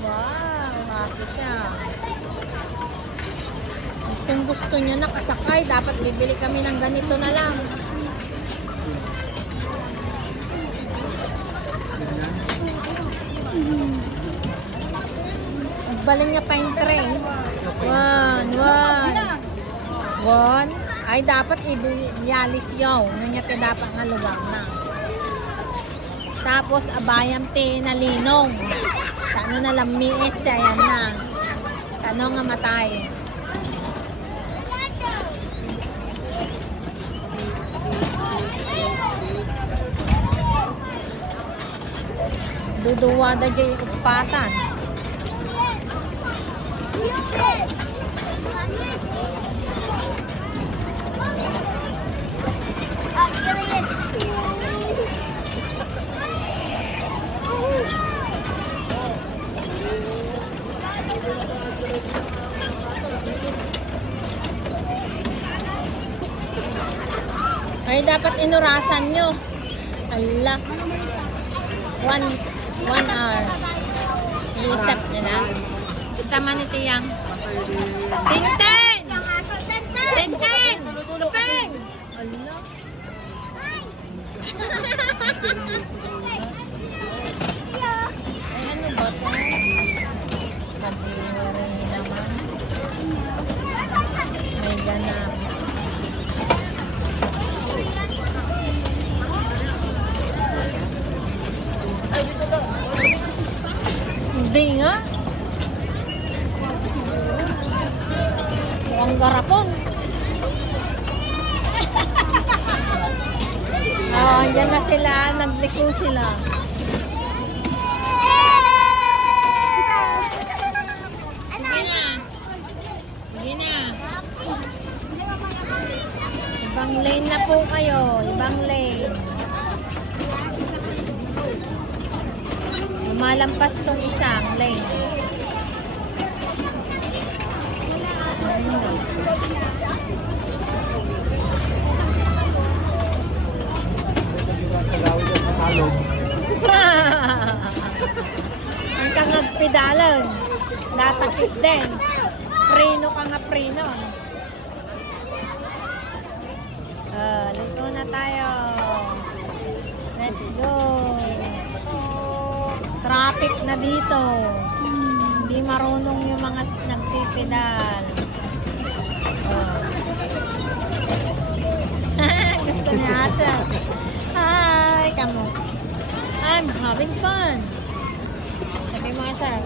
Wow, happy siya. Kung gusto niya nakasakay, dapat bibili kami ng ganito na lang. Baling niya pa yung train. One. Ay, dapat ibiyalis yaw. Nung niya dapat nga luwag na. Tapos, abayam te na linong. Tano na lang miis, ayan na. Tano nga matay. Duduwa da jay upatan. Ay, dapat inurasan nyo. Ala. 1 hour. I-accept nyo na. Kita man ito yang. Tintin! Tintin! Lupeng! Ala. Ay, ano ba ito? Kadiri naman. May ganap. Hindi nga. Mukhang garapon. Andyan na sila. Nagliko sila. Sige na. Sige na. Ibang lane na po kayo. Ibang lane. Malampas tong isang lane. Ang kangagpidalan. Natakit din. Preno ka nga preno. Liko na tayo. Let's go. Traffic na dito. Hindi marunong yung mga nagpipedal. Gusto niya siya. Hi, kamo. I'm having fun. Sabi mo siya.